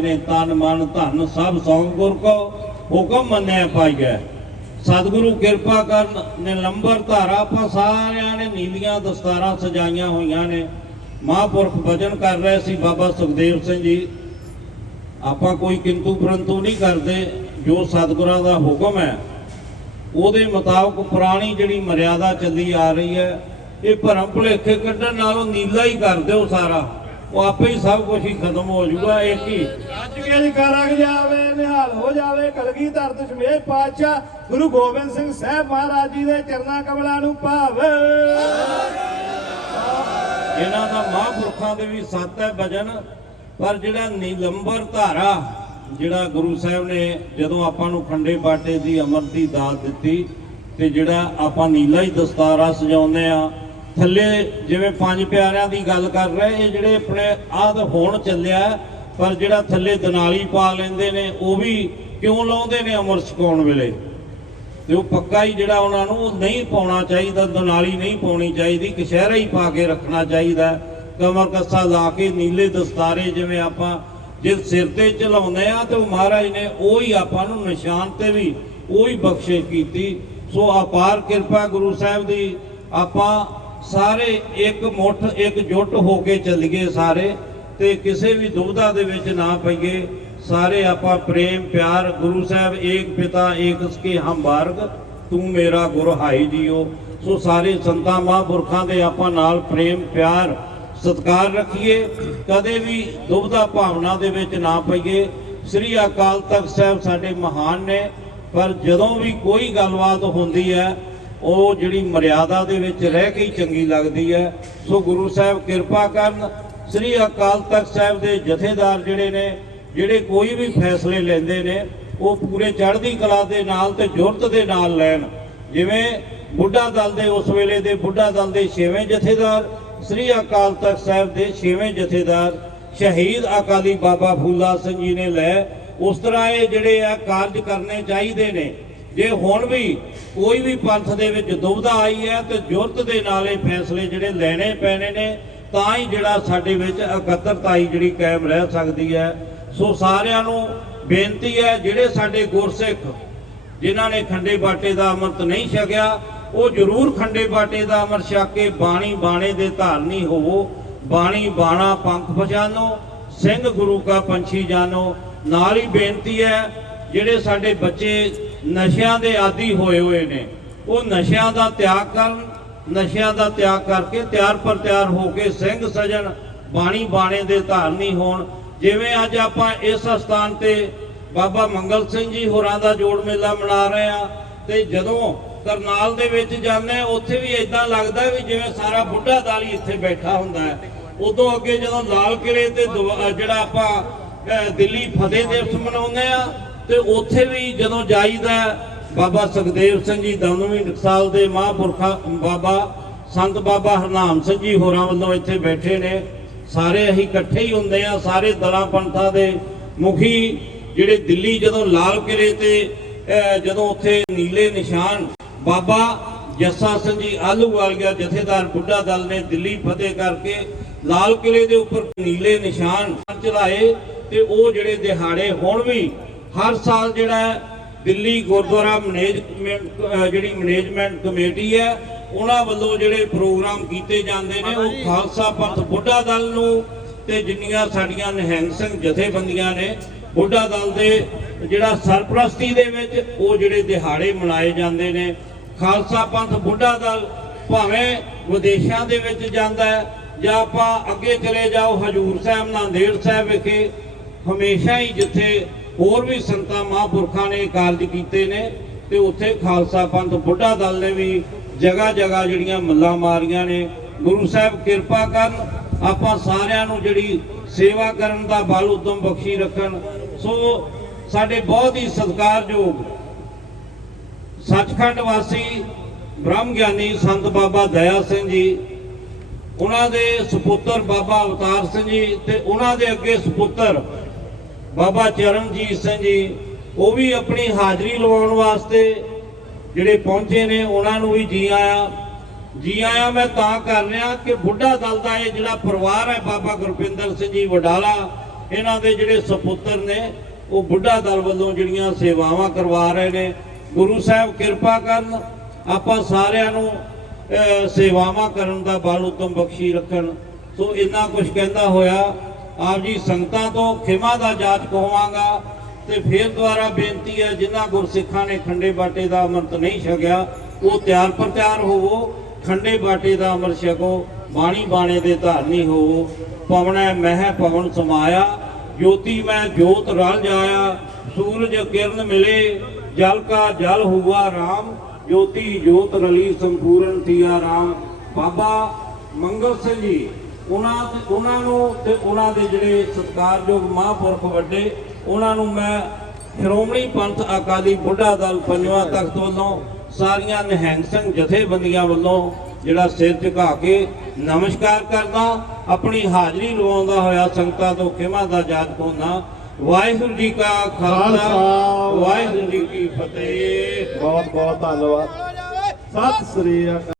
ਨੇ ਤਨ ਮਨ ਧਨ ਸਭ ਸੌਂਗ ਗੁਰ ਕੋ ਹੁਕਮ ਮੰਨਿਆ ਪਾਈਐ। ਸਤਿਗੁਰੂ ਕਿਰਪਾ ਕਰਨ ਨੇ ਧਾਰਾ ਆਪਾਂ ਸਾਰਿਆਂ ਨੇ ਨੀਲੀਆਂ ਦਸਤਾਰਾਂ ਸਜਾਈਆਂ ਹੋਈਆਂ ਨੇ। ਮਹਾਂਪੁਰਖ ਭਜਨ ਕਰ ਰਹੇ ਸੀ ਬਾਬਾ ਸੁਖਦੇਵ ਸਿੰਘ ਜੀ। ਆਪਾਂ ਕੋਈ ਕਿੰਤੂ ਪਰੰਤੂ ਨਹੀਂ ਕਰਦੇ, ਜੋ ਸਤਿਗੁਰਾਂ ਦਾ ਹੁਕਮ ਹੈ। ਉਹਦੇ ਮੁਤਾਬਕ ਪੁਰਾਣੀ ਜਿਹੜੀ ਮਰਿਆਦਾ ਚੱਲੀ ਆ ਰਹੀ ਹੈ, ਇਹ ਭਰਮ ਭੁਲੇਖੇ ਕੱਢਣ ਨਾਲੋਂ ਨੀਲਾ ਹੀ ਕਰ ਦਿਓ ਸਾਰਾ। ਉਹ ਆਪੇ ਹੀ ਸਭ ਕੁਝ ਹੀ ਖਤਮ ਹੋ ਜਾਊਗਾ ਇੱਕ ਹੀ ਅੱਜ ਕੇ ਜੀ ਕਰਗ ਜਾਵੇ ਨਿਹਾਲ ਹੋ ਜਾਵੇ ਕਲਗੀ ਧਰ ਦਸ਼ਮੇਸ਼ ਪਾਤਸ਼ਾਹ ਗੁਰੂ ਗੋਬਿੰਦ ਸਿੰਘ ਸਾਹਿਬ ਮਹਾਰਾਜ ਜੀ ਦੇ ਚਰਨਾਂ ਕਮਲਾਂ ਨੂੰ ਭਾਵੇ। ਇਹਨਾਂ ਦਾ ਮਹਾਂਪੁਰਖਾਂ ਦੇ ਵੀ ਸੱਤ ਹੈ ਭਜਨ ਪਰ ਜਿਹੜਾ ਨੀਲੰਬਰ ਧਾਰਾ ਜਿਹੜਾ ਗੁਰੂ ਸਾਹਿਬ ਨੇ ਜਦੋਂ ਆਪਾਂ ਨੂੰ ਖੰਡੇ ਬਾਟੇ ਦੀ ਅਮਰ ਦੀ ਦਾਤ ਦਿੱਤੀ ਤੇ ਜਿਹੜਾ ਆਪਾਂ ਨੀਲਾ ਹੀ ਦਸਤਾਰਾ ਸਜਾਉਂਦੇ ਆ ਥੱਲੇ ਜਿਵੇਂ ਪੰਜ ਪਿਆਰਿਆਂ ਦੀ ਗੱਲ ਕਰ ਰਹੇ, ਇਹ ਜਿਹੜੇ ਆਪਣੇ ਆਦ ਹੋਣ ਚੱਲਿਆ, ਪਰ ਜਿਹੜਾ ਥੱਲੇ ਦਨਾਲੀ ਪਾ ਲੈਂਦੇ ਨੇ, ਉਹ ਵੀ ਕਿਉਂ ਲਾਉਂਦੇ ਨੇ ਅਮਰ ਛਕਾਉਣ ਵੇਲੇ? ਤੇ ਉਹ ਪੱਕਾ ਹੀ ਜਿਹੜਾ ਉਹਨਾਂ ਨੂੰ ਨਹੀਂ ਪਾਉਣਾ ਚਾਹੀਦਾ, ਦਨਾਲੀ ਨਹੀਂ ਪਾਉਣੀ ਚਾਹੀਦੀ ਕਸ਼ਹਿਰਾ ਹੀ ਪਾ ਕੇ ਰੱਖਣਾ ਚਾਹੀਦਾ। ਕਮਰ ਕੱਸਾ ਲਾ ਕੇ ਨੀਲੇ ਦਸਤਾਰੇ ਜਿਵੇਂ ਆਪਾਂ ਜੇ ਸਿਰ ਤੇ ਚਲਾਉਂਦੇ ਆ, ਤੇ ਉਹ ਮਹਾਰਾਜ ਨੇ ਉਹ ਹੀ ਆਪਾਂ ਨੂੰ ਨਿਸ਼ਾਨ ਤੇ ਵੀ ਉਹ ਹੀ ਬਖਸ਼ਿਸ਼ ਕੀਤੀ। ਸੋ ਅਪਾਰ ਕਿਰਪਾ ਗੁਰੂ ਸਾਹਿਬ ਦੀ ਆਪਾਂ ਸਾਰੇ ਇੱਕ ਮੁੱਠ, ਇੱਕ ਜੁੱਟ ਹੋ ਕੇ ਚੱਲੀਏ ਸਾਰੇ ਤੇ ਕਿਸੇ ਵੀ ਦੁਬਧਾ ਦੇ ਵਿੱਚ ਨਾ ਪਈਏ। ਸਾਰੇ ਆਪਾਂ ਪ੍ਰੇਮ, ਪਿਆਰ, ਗੁਰੂ ਸਾਹਿਬ, ਏਕ ਪਿਤਾ, ਏਕ ਸਕੇ ਹਮ ਬਾਰਗ ਤੂੰ ਮੇਰਾ ਗੁਰ ਹਾਈ ਜੀਓ। ਸੋ ਸਾਰੇ ਸੰਤਾਂ, ਮਹਾਂਪੁਰਖਾਂ ਦੇ ਆਪਾਂ ਨਾਲ ਪ੍ਰੇਮ, ਪਿਆਰ, ਸਤਿਕਾਰ ਰੱਖੀਏ। ਕਦੇ ਵੀ ਦੁਬਦਾ ਭਾਵਨਾ ਦੇ ਵਿੱਚ ਨਾ ਪਈਏ। ਸ੍ਰੀ ਅਕਾਲ ਤਖਤ ਸਾਹਿਬ ਸਾਡੇ ਮਹਾਨ ਨੇ, ਪਰ ਜਦੋਂ ਵੀ ਕੋਈ ਗੱਲਬਾਤ ਹੁੰਦੀ ਹੈ ਉਹ ਜਿਹੜੀ ਮਰਿਆਦਾ ਦੇ ਵਿੱਚ ਰਹਿ ਕੇ ਹੀ ਚੰਗੀ ਲੱਗਦੀ ਹੈ। ਸੋ ਗੁਰੂ ਸਾਹਿਬ ਕਿਰਪਾ ਕਰਨ, ਸ੍ਰੀ ਅਕਾਲ ਤਖਤ ਸਾਹਿਬ ਦੇ ਜਥੇਦਾਰ ਜਿਹੜੇ ਨੇ, ਜਿਹੜੇ ਕੋਈ ਵੀ ਫੈਸਲੇ ਲੈਂਦੇ ਨੇ, ਉਹ ਪੂਰੇ ਚੜ੍ਹਦੀ ਕਲਾ ਦੇ ਨਾਲ ਤੇ ਜੁਰਤ ਦੇ ਨਾਲ ਲੈਣ। ਜਿਵੇਂ ਬੁੱਢਾ ਦਲ ਦੇ ਉਸ ਵੇਲੇ ਦੇ ਬੁੱਢਾ ਦਲ ਦੇ ਛੇਵੇਂ ਜਥੇਦਾਰ, ਸ੍ਰੀ ਅਕਾਲ ਤਖਤ ਸਾਹਿਬ ਦੇ ਛੇਵੇਂ ਜਥੇਦਾਰ, ਸ਼ਹੀਦ ਅਕਾਲੀ ਬਾਬਾ ਫੂਲਾ ਸਿੰਘ ਜੀ ਨੇ ਲੈ। ਉਸ ਤਰ੍ਹਾਂ ਇਹ ਜਿਹੜੇ ਆ ਕਾਰਜ ਕਰਨੇ ਚਾਹੀਦੇ ਨੇ। ਜੇ ਹੁਣ ਵੀ ਕੋਈ ਵੀ ਪੰਥ ਦੇ ਵਿੱਚ ਦੁਬਧਾ ਆਈ ਹੈ ਤੇ ਜੁਰਤ ਦੇ ਨਾਲ ਇਹ ਫੈਸਲੇ ਜਿਹੜੇ ਲੈਣੇ ਪੈਣੇ ਨੇ, ਤਾਂ ਹੀ ਜਿਹੜਾ ਸਾਡੇ ਵਿੱਚ ਇਕੱਤਰਤਾਈ ਜਿਹੜੀ ਕਾਇਮ ਰਹਿ ਸਕਦੀ ਹੈ। ਸੋ ਸਾਰਿਆਂ ਨੂੰ ਬੇਨਤੀ ਹੈ, ਜਿਹੜੇ ਸਾਡੇ ਗੁਰਸਿੱਖ ਜਿਨ੍ਹਾਂ ਨੇ ਖੰਡੇ ਬਾਟੇ ਦਾ ਅੰਮ੍ਰਿਤ ਨਹੀਂ ਛਕਿਆ, ਉਹ ਜ਼ਰੂਰ ਖੰਡੇ ਬਾਟੇ ਦਾ ਅੰਮ੍ਰਿਤ ਛਕ ਕੇ ਬਾਣੀ ਬਾਣੇ ਦੇ ਧਾਰਨੀ ਹੋਵੋ। ਬਾਣੀ ਬਾਣਾ ਪੰਖ ਪਛਾਨੋ, ਸਿੰਘ ਗੁਰੂ ਕਾ ਪੰਛੀ ਜਾਨੋ। ਨਾਲ ਹੀ ਬੇਨਤੀ ਹੈ, ਜਿਹੜੇ ਸਾਡੇ ਬੱਚੇ ਨਸ਼ਿਆਂ ਦੇ ਆਦੀ ਹੋਏ ਹੋਏ ਨੇ। ਉਹ ਨਸ਼ਿਆਂ ਦਾ ਤਿਆਗ ਕਰਨ, ਨਸ਼ਿਆਂ ਦਾ ਤਿਆਗ ਕਰਕੇ ਤਿਆਰ ਪਰ ਤਿਆਰ ਹੋ ਕੇ ਸਿੰਘ ਸਜਣ, ਬਾਣੀ ਬਾਣੇ ਦੇ ਧਾਰਨੀ ਹੋਣ। ਜਿਵੇਂ ਅੱਜ ਆਪਾਂ ਇਸ ਸਥਾਨ ਤੇ ਬਾਬਾ ਮੰਗਲ ਸਿੰਘ ਜੀ ਹੋਰਾਂ ਦਾ ਜੋੜ ਮੇਲਾ ਮਨਾ ਰਹੇ ਆ ਤੇ ਜਦੋਂ ਕਰਨਾਲ ਦੇ ਵਿੱਚ ਜਾਂਦੇ ਆ ਉੱਥੇ ਵੀ ਇਦਾਂ ਲੱਗਦਾ ਵੀ ਜਿਵੇਂ ਸਾਰਾ ਬੁੱਢਾ ਦਲ ਹੀ ਇੱਥੇ ਬੈਠਾ ਹੁੰਦਾ ਹੈ। ਉਦੋਂ ਅੱਗੇ ਜਦੋਂ ਲਾਲ ਕਿਲੇ ਤੇ ਦੁਆ- ਜਿਹੜਾ ਆਪਾਂ ਦਿੱਲੀ ਫਤਿਹ ਦਿਵਸ ਮਨਾਉਂਦੇ ਆ ਤੇ ਉੱਥੇ ਵੀ ਜਦੋਂ ਜਾਈਦਾ ਬਾਬਾ ਸੁਖਦੇਵ ਸਿੰਘ ਜੀ ਦਮਨਵੀਂ ਟਕਸਾਲ ਦੇ ਮਹਾਂਪੁਰਖਾਂ, ਬਾਬਾ ਸੰਤ ਬਾਬਾ ਹਰਨਾਮ ਸਿੰਘ ਜੀ ਹੋਰਾਂ ਵੱਲੋਂ ਇੱਥੇ ਬੈਠੇ ਨੇ। ਸਾਰੇ ਅਸੀਂ ਇਕੱਠੇ ਹੀ ਹੁੰਦੇ ਆ ਸਾਰੇ ਦਲਾਂ ਪੰਥਾਂ ਦੇ ਮੁਖੀ, ਜਿਹੜੇ ਦਿੱਲੀ ਜਦੋਂ ਲਾਲ ਕਿਲੇ ਤੇ ਜਦੋਂ ਉੱਥੇ ਨੀਲੇ ਨਿਸ਼ਾਨ, ਬਾਬਾ ਜੱਸਾ ਸਿੰਘ ਜੀ ਆਲੂਵਾਲੀਆ ਜਥੇਦਾਰ ਬੁੱਢਾ ਦਲ ਨੇ ਦਿੱਲੀ ਫਤਿਹ ਕਰਕੇ ਲਾਲ ਕਿਲੇ ਦੇ ਉੱਪਰ ਨੀਲੇ ਨਿਸ਼ਾਨ ਚੜਾਏ ਤੇ ਉਹ ਜਿਹੜੇ ਦਿਹਾੜੇ ਹੁਣ ਵੀ ਹਰ ਸਾਲ ਜਿਹੜਾ ਦਿੱਲੀ ਗੁਰਦੁਆਰਾ ਮੈਨੇਜਮੈਂਟ ਜਿਹੜੀ ਮੈਨੇਜਮੈਂਟ ਕਮੇਟੀ ਹੈ ਉਹਨਾਂ ਵੱਲੋਂ ਜਿਹੜੇ ਪ੍ਰੋਗਰਾਮ ਕੀਤੇ ਜਾਂਦੇ ਨੇ ਉਹ ਖਾਲਸਾ ਪੰਥ ਬੁੱਢਾ ਦਲ ਨੂੰ ਤੇ ਜਿੰਨੀਆਂ ਸਾਡੀਆਂ ਨਿਹੰਗ ਸਿੰਘ ਜਥੇਬੰਦੀਆਂ ਨੇ ਬੁੱਢਾ ਦਲ ਦੇ ਜਿਹੜਾ ਸਰਪ੍ਰਸਤੀ ਦੇ ਵਿੱਚ ਉਹ ਜਿਹੜੇ ਦਿਹਾੜੇ ਮਨਾਏ ਜਾਂਦੇ ਨੇ। ਖਾਲਸਾ ਪੰਥ ਬੁੱਢਾ ਦਲ ਭਾਵੇਂ ਵਿਦੇਸ਼ਾਂ ਦੇ ਵਿੱਚ ਜਾਂਦਾ ਹੈ ਜਾਂ ਆਪਾਂ ਅੱਗੇ ਚਲੇ ਜਾਓ ਹਜੂਰ ਸਾਹਿਬ ਨਾਂਦੇੜ ਸਾਹਿਬ ਵਿਖੇ ਹਮੇਸ਼ਾ ਹੀ ਜਿੱਥੇ ਹੋਰ ਵੀ ਸੰਤਾਂ ਮਹਾਂਪੁਰਖਾਂ ਨੇ ਕਾਰਜ ਕੀਤੇ ਨੇ ਤੇ ਉੱਥੇ ਖਾਲਸਾ ਪੰਥ ਬੁੱਢਾ ਦਲ ਨੇ ਵੀ ਜਗ੍ਹਾ ਜਗ੍ਹਾ ਜਿਹੜੀਆਂ ਮੱਲਾਂ ਮਾਰੀਆਂ ਨੇ। ਗੁਰੂ ਸਾਹਿਬ ਕਿਰਪਾ ਕਰਨ, ਆਪਾਂ ਸਾਰਿਆਂ ਨੂੰ ਜਿਹੜੀ ਸੇਵਾ ਕਰਨ ਦਾ ਬਲ ਉਦਮ ਬਖਸ਼ੀ ਰੱਖਣ। ਸੋ ਸਾਡੇ ਬਹੁਤ ਹੀ ਸਤਿਕਾਰਯੋਗ ਸੱਚਖੰਡ ਵਾਸੀ ਬ੍ਰਹਮ ਗਿਆਨੀ ਸੰਤ ਬਾਬਾ ਦਇਆ ਸਿੰਘ ਜੀ, ਉਹਨਾਂ ਦੇ ਸੁਪੁੱਤਰ ਬਾਬਾ ਅਵਤਾਰ ਸਿੰਘ ਜੀ ਤੇ ਉਹਨਾਂ ਦੇ ਅੱਗੇ ਸੁਪੁੱਤਰ ਬਾਬਾ ਚਰਨਜੀਤ ਸਿੰਘ ਜੀ, ਉਹ ਵੀ ਆਪਣੀ ਹਾਜ਼ਰੀ ਲਵਾਉਣ ਵਾਸਤੇ ਜਿਹੜੇ ਪਹੁੰਚੇ ਨੇ, ਉਹਨਾਂ ਨੂੰ ਵੀ ਜੀ ਆਇਆ। ਜੀ ਆਇਆ ਮੈਂ ਤਾਂ ਕਰ ਰਿਹਾ ਕਿ ਬੁੱਢਾ ਦਲ ਦਾ ਇਹ ਜਿਹੜਾ ਪਰਿਵਾਰ ਹੈ ਬਾਬਾ ਗੁਰਪਿੰਦਰ ਸਿੰਘ ਜੀ ਵਡਾਲਾ, ਇਹਨਾਂ ਦੇ ਜਿਹੜੇ ਸੁਪੁੱਤਰ ਨੇ, ਉਹ ਬੁੱਢਾ ਦਲ ਵੱਲੋਂ ਜਿਹੜੀਆਂ ਸੇਵਾਵਾਂ ਕਰਵਾ ਰਹੇ ਨੇ। ਗੁਰੂ ਸਾਹਿਬ ਕਿਰਪਾ ਕਰਨ, ਆਪਾਂ ਸਾਰਿਆਂ ਨੂੰ ਸੇਵਾਵਾਂ ਕਰਨ ਦਾ ਬਲ ਉਤਮ ਬਖਸ਼ੀ ਰੱਖਣ। ਸੋ ਇੰਨਾ ਕੁਝ ਕਹਿੰਦਾ ਹੋਇਆ ਆਪ ਜੀ ਸੰਗਤਾਂ ਤੋਂ ਖਿਮਾ ਦਾ ਜਾਚ ਕਹਾਂਗਾ ਤੇ ਫਿਰ ਦੁਆਰਾ ਬੇਨਤੀ ਹੈ, ਜਿਨ੍ਹਾਂ ਗੁਰਸਿੱਖਾਂ ਨੇ ਖੰਡੇ ਬਾਟੇ ਦਾ ਅੰਮ੍ਰਿਤ ਨਹੀਂ ਛਕਿਆ, ਉਹ ਤਿਆਰ ਪ੍ਰਤਿਆਰ ਹੋਵੋ, ਖੰਡੇ ਬਾਟੇ ਦਾ ਅੰਮ੍ਰਿਤ ਛਕੋ, ਬਾਣੀ ਬਾਣੇ ਦੇ ਧਾਰਨੀ ਹੋਵੋ। ਪਵਨੈ ਮਹਿ ਪਵਨ ਸਮਾਇਆ, ਜੋਤੀ ਮੈਂ ਜੋਤ ਰਲ ਜਾਇਆ, ਸੂਰਜ ਕਿਰਨ ਮਿਲੇ, ਜਲ ਕਾ ਜਲ ਹੁਆ ਰਾਮ, ਜੋਤੀ ਜੋਤ ਰਲੀ ਸੰਪੂਰਨ ਥੀਆ ਰਾਮ। ਬਾਬਾ ਮੰਗਲ ਸਿੰਘ ਜੀ। ਉਹਨਾਂ ਉਹਨਾਂ ਨੂੰ ਤੇ ਉਹਨਾਂ ਦੇ ਜਿਹੜੇ ਸਤਿਕਾਰਯੋਗ ਮਹਾਂਪੁਰਖ ਵੱਡੇ ਉਹਨਾਂ ਨੂੰ ਮੈਂ ਸ਼੍ਰੋਮਣੀ ਪੰਥ ਅਕਾਲੀ ਬੁੱਢਾ ਦਲ ਪੰਜਵਾਂ ਤਖਤ ਵੱਲੋਂ ਸਾਰੀਆਂ ਨਿਹੰਗ ਸਿੰਘ ਜਥੇਬੰਦੀਆਂ ਵੱਲੋਂ ਜਿਹੜਾ ਸਿਰ ਝੁਕਾ ਕੇ ਨਮਸਕਾਰ ਕਰਦਾ ਆਪਣੀ ਹਾਜ਼ਰੀ ਲਵਾਉਂਦਾ ਹੋਇਆ ਸੰਗਤਾਂ ਤੋਂ ਖਿਮਾ ਦਾ ਯਾਦ ਪਾਉਂਦਾ। ਵਾਹਿਗੁਰੂ ਜੀ ਕਾ ਖਾਲਸਾ ਵਾਹਿਗੁਰੂ ਜੀ ਕੀ ਫਤਿਹ। ਬਹੁਤ ਬਹੁਤ ਧੰਨਵਾਦ। ਸਤਿ ਸ੍ਰੀ ਅਕਾਲ।